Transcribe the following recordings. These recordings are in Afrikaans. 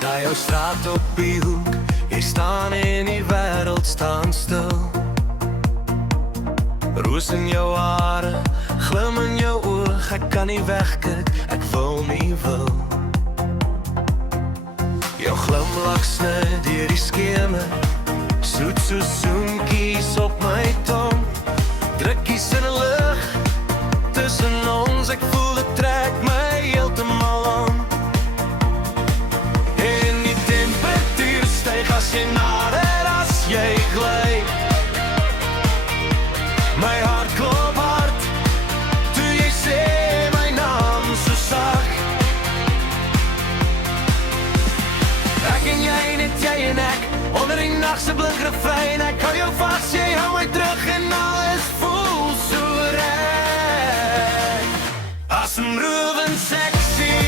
Daar jou straat op die hoek, jy staan en die wêreld staan stil. Roos in jou hare, glim in jou oog, ek kan nie wegkyk, ek wil nie wil. Jou glimlach sny deur die skemer, soet soos soenkies op my tong. Drukkies in die lug, tussen ons, ek voel dit trek my heeltemal aan. En die temperatuur styg as jy nader, as jy gly. My hart klop hard, toe jy sê my naam so sag. Ek en jy, net jy en ek, onder die nachtse blink refrein. Ek hou jou vast, jy hou my terug en alles voel so reg. As 'n rovend sexy,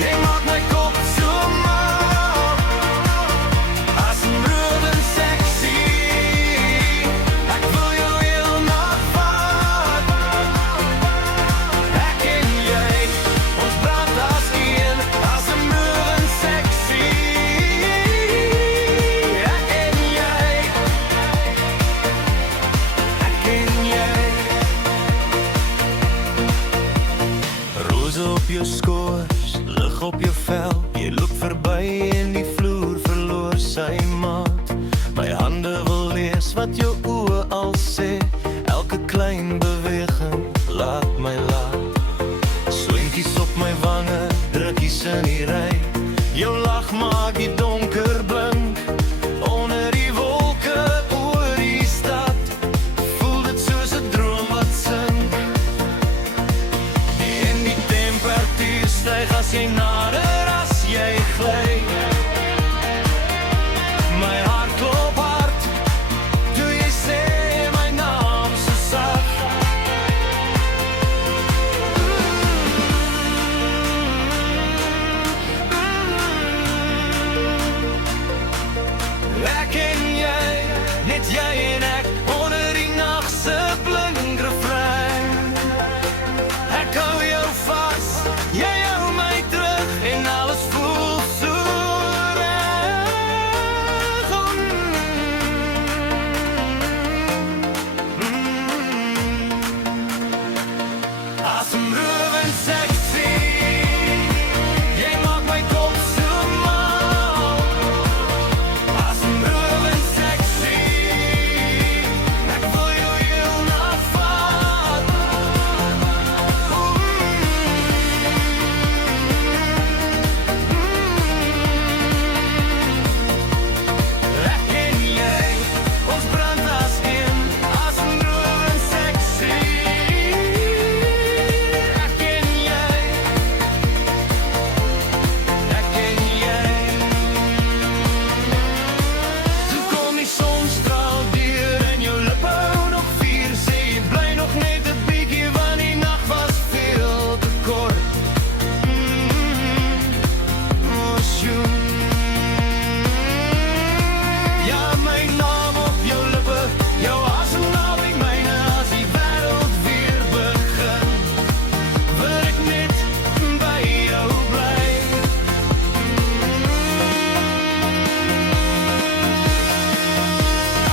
jy maak my kop so mal. As 'n rovend sexy, ek wil jou heel nag vat. Ek en jy, ons brand as een. As 'n rovend sexy, ek en jy, ek en jy. Roos op jou skors, lig op jou vel. Jy loop verby en die vloer verloor sy maat. My hande wil lees wat jou oë al sê. Elke klein beweging laat my laat. Swinkies op my wange, drukkies in die ry. Jou lach maak die donker blink. Onder die wolke, oor die stad, voel dit soos 'n droom wat sink. En die temperatuur styg as jy nader, as jy gly. My hart klop hard, toe jy sê my naam so sag. Ek en jy, net jy en ek, onder die nachtse blink refrein. Ek hou jou vast, jy hou my terug en alles voel so reg. As 'n rovend sexy, jy maak my kop so mal. As 'n rovend sexy, ek wil jou heel nag vat. Ek en jy, ons brand as een. As 'n rovend sexy, ek en jy, ek en jy. Toe kom die sonstraal deur en jou lippe hou nog vuur. Sê jy bly nog net 'n bietjie, want die nag was veel te kort. Oh, sjoe. Ja, my naam op jou lippe, jou asem naby myne. As die wêreld weer begin, wil ek net by jou bly.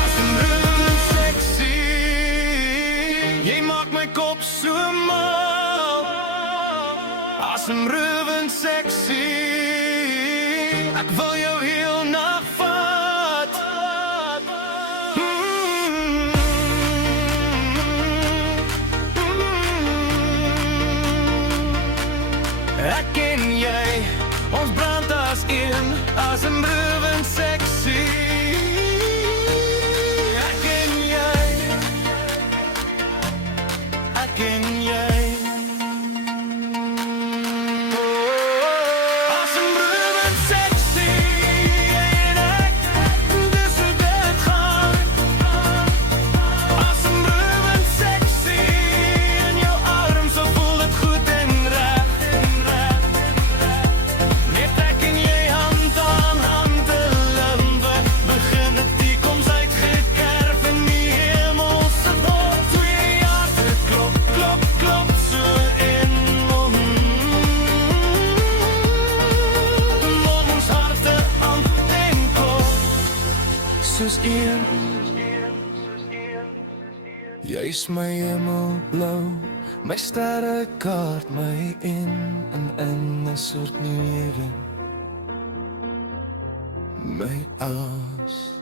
As 'n rovend sexy, jy maak my kop so mal. As 'n rovend sexy, ek wil jou heel nag vat. Ek en jy, ons brand as een. As 'n rovend sexy, ek en jy, ek en jy. As 'n soos een. Jy's my hemelblou, my sterre kaart my in 'n soort nuwe, my as.